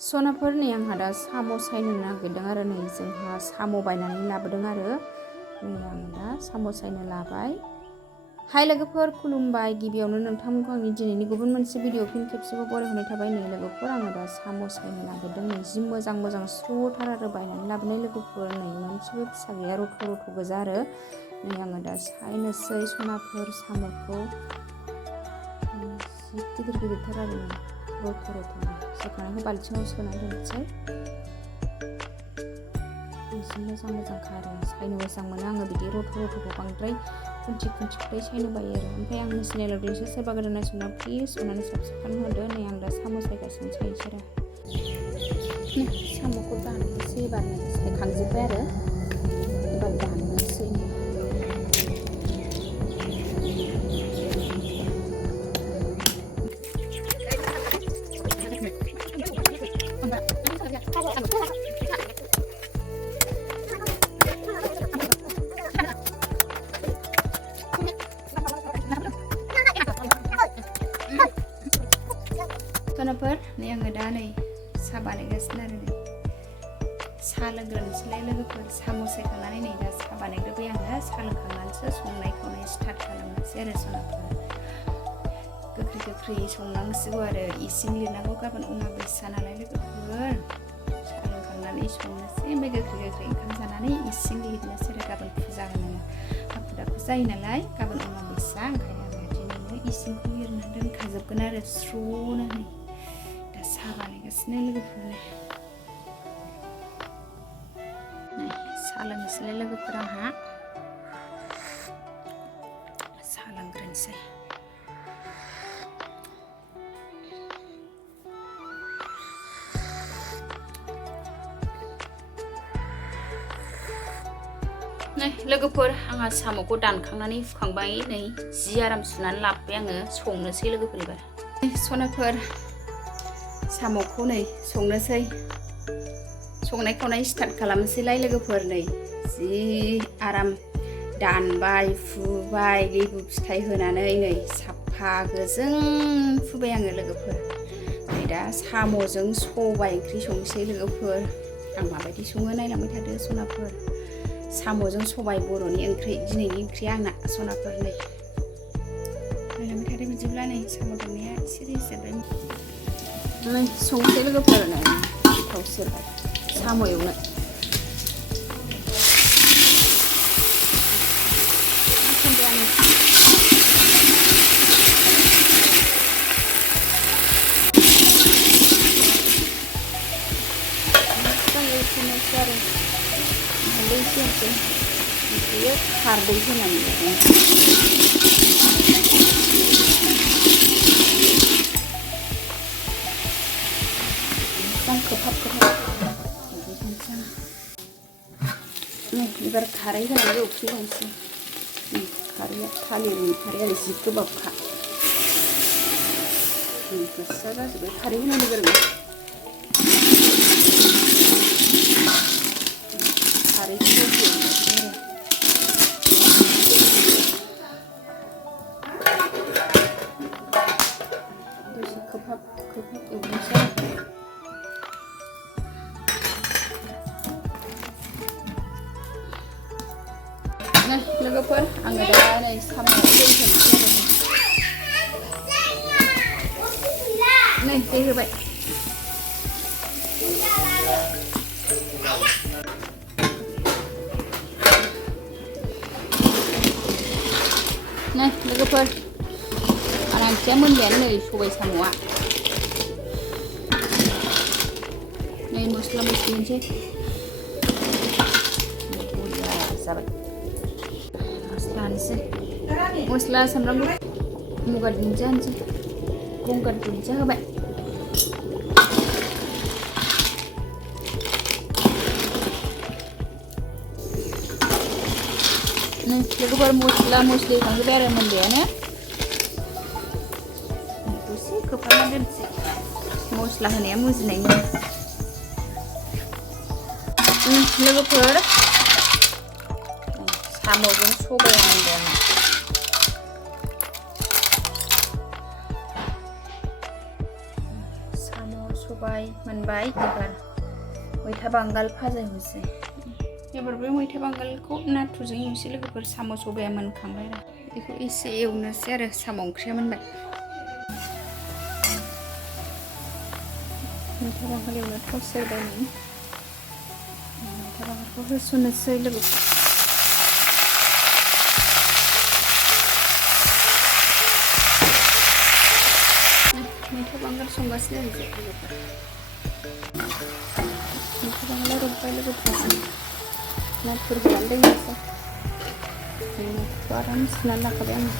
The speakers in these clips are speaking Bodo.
सनाफोर नै आंहा दा साम' सायनो नागिरदों आरो नै जोंहा साम' बायनानै लाबोदों आरो नै आं दा साम' सायनो लाबाय। हाय लोगोफोर खुलुमबाय। गिबियावनो नोंथांमोनखौ आंनि दिनैनि गुबुन मोनसे भिडिअ फिन खेबसेबो बरायहरनाय थाबाय। नै लोगोफोर आङो दा साम' सायनो नागिरदों। नै जि मोजां मोजां स्र'थार आरो बायनानै लाबोनाय लोगोफोर नै मोनसेबो फिसा गैया रथ' रथ' गोजा आरो नै आङो दा सायनोसै सनाफोर साम'खौ जि गिदिर गिदिरथार आरो रथ' रथ' सोखानायखौ बाल्थिङाव सोना दोनसै। जि मोजां मोजां खारो सायनो मोजां मोनो आङो बिदि रथ' रथ'खौ बांद्राय खुन्थि खुन्थिखौलाय सायनो बायो आरो ओमफ्राय आं स्नेल देंसो सोरबा गोदान नायसनना प्लिज अननानै साबसक्राइब खालामहोदो। नै आं दा साम' सायगासिनो सायनोसै आरो साम'खौ दाननोसै एबार सायखांजोब्बाय आरो एबार दाननोसै। सनाफोर नै आङो दा नै साहा बानायगासिनो आरो नै साहा लोंग्रोनोसैलाय लोगोफोर साम' सायखांनानै नै दा साहा बानायग्रोबाय आङो साहा लोंखांनानैसो संनाय खावनाय स्टार्ट खालामनोसै आरो सनाफोर गोख्रै गोख्रै संनांसिगौ आरो इसिं लिरनांगौ गाबोन अमाबैसा नालाय लोगोफोर साहा लोंखांनानै संनोसै ओमफ्राय गोख्रै गोख्रै ओंखाम जानानै इसिं लिरनोसै आरो गाबोन फुजा होनो हाखु दाखु जायो नालाय गाबोन अमाबैसा ओंखायनो आङो दिनैनो इसिंखौ लिरना दोनखाजोबगोन आरो स्र'नो नै दा साहा बानायगासिनो लोगोफोर साहा लोंनोसैलाय लोगोफोर आंहा साहा लोंग्रोनोसै। नै लोगोफोर आंहा साम'खौ दानखांनानै हुखांबाय नै जि आराम सुनानै लाबोबाय आङो संनोसै लोगोफोर एबार सनाफोर साम'खौ नै संनोसै संनाय खावनाय स्टार्ट खालामनोसैलाय लोगोफोर नै जि आराम दानबाय फुबाय लेबु फिथाइ होनानै नै साफा गोजों फुबाय आङो लोगोफोर नै दा साम'जों सबाय ओंख्रि संनोसै लोगोफोर आं माबायदि सङो नायलांबाय थादो सनाफोर साम'जों सबाय बर'नि ओंख्रि दिनैनि ओंख्रिया आंना सनाफोर नै नायलांबाय थादो बिदिब्ला नै साम' दाननाया एसे रेजेबाय नै संनोसै लोगोफोर नै थाव सेरबाय साम' एवनो आरो हालदै सेरसै ओमफ्रायो खारदै होनानै मोजां खोबहाब खोबहाब एबार खारै होनानै एवफिनबावनोसै खारैया थालिरनि खारैया जि गोबाबखा गोसा जाजोब्बाय खारै होनानै गोरों दसे खोबहाब खोबहाब एवनोसै लोगोफोर आङो दा नै साम'आव दै होनोसै नै दै होबाय नै लोगोफोर आंना ओंख्रिया मोनबायानो नै सबाय साम'आ नै मस्ला मस्लि होनोसै जाबाय मस्ला होनोसै मस्ला सामब्राम मुगा दुन्दिया होनोसै गंगार दुन्दिया होबाय लोगोफोर मस्ला मस्लि होखांजोब्बाय आरो मोनबायानो दसे खोबहाबना दोनसै मस्ला होनाया मुजिनायनि लोगोफोर साम'जों सबाय नांगौ साम' सबाय सबाय मोनबाय एबार मैथा बांगाल भाजा एवनोसै एबार बे मैथा बांगालखौ नाथुरजों एवनोसै लोगोफोर साम' सबाया मोनखांबाय आरो बेखौ एसे एवनोसै आरो साम' ओंख्रिया मोनबाय मैथा बांगाल एवनो थाव सेरबाय मैथा बांगालखौ होसननोसै लोगोफोर मैथा बांगाल संगासिनो आरो लोगोफोर मैथा बांगाला रबबाय लोगोफोर नाथुर होनानै दोननोसै नाथुरखौ आराम सुनानै लाखाबाय आङो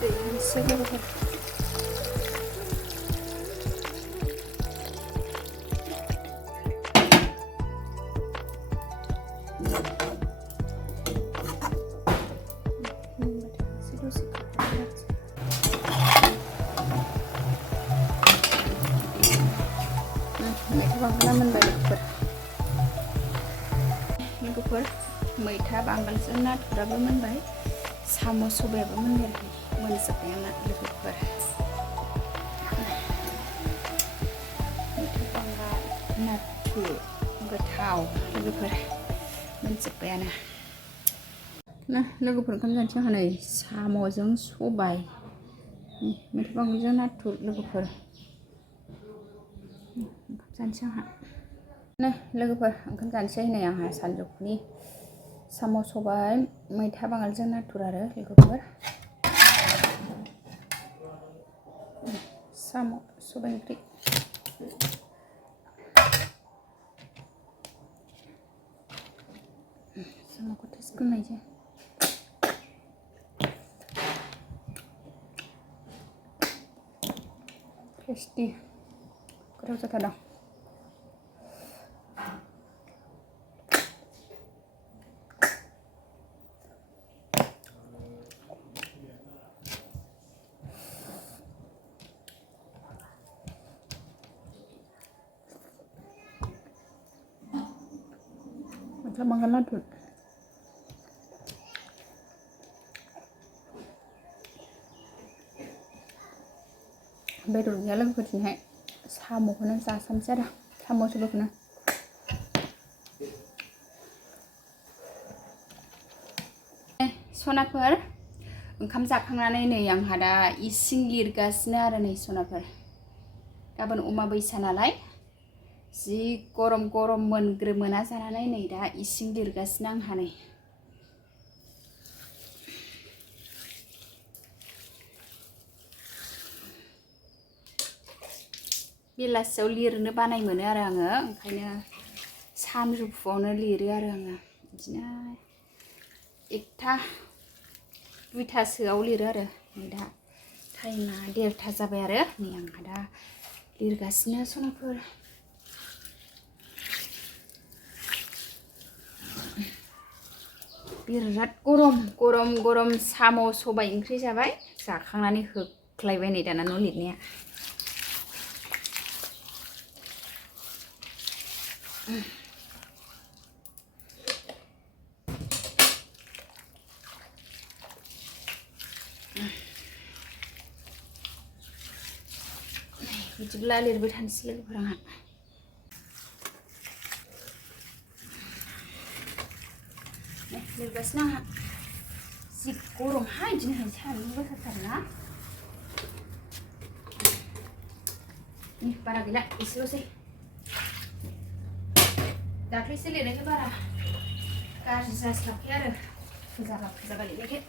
दै होनोसै लोगोफोर मैथा बांगाला मोनबाय लोगोफोर मैथा बांगालजों नाथुराबो मोनबाय साम' सबायाबो मोनबाय आरो मोनजोब्बाय आंना लोगोफोर मैथा बांगाल नाथुर गोथाव लोगोफोर मोनजोब्बायानो लोगोफोर ओंखाम जानोसै आंहा नै साम'जों सबाय मैथा बांगालजों नाथुर लोगोफोर ओंखाम जानोसै आंहा लोगोफोर ओंखाम जानोसै नै आंहा सानजौफुनि साम' सबाय मैथा बांगालजों नाथुर आरो लोगोफोर साम' सबाय ओंख्रि साम'खौ टेस्ट खालामनायसै टेस्टि गोथाव जाथारदों मैथा बांगाल नाथुर बेदर गैया लोगोफोर दिनैहाय साम'खौनो जासामसै आरो साम' सबायखौनो सनाफोर ओंखाम जाखांनानै नै आंहा दा इसिं लिरगासिनो आरो नै सनाफोर गाबोन अमाबैसा नालाय जि गरम गरम मोना जानानै नै दा इसिं लिरगासिनो आंहा नै बेलासियाव लिरनो बानाय मोनो आरो आङो ओंखायनो सानजौफुआवनो लिरो आरो आङो बिदिनो 1टा 2टासोआव लिरो आरो नै दा टाइमा 1:30 जाबाय आरो नै आंहा दा लिरगासिनो सनाफोर बिराद गरम साम' सबाय ओंख्रि जाबाय जाखांनानै होख्लायबाय नै दाना न' लिरनाया बिदिब्ला लिरबाय थानोसै लोगोफोर आंहा लिरगासिनो आंहा जि गरमहाय दिनैहाय सान्दुं गोसाथारना बारा गैला एसेल'सै दाख्लैसो लिरनायखाय बारा गाज्रि जास्लाबखाया आरो फोजाबा लिरनायखाय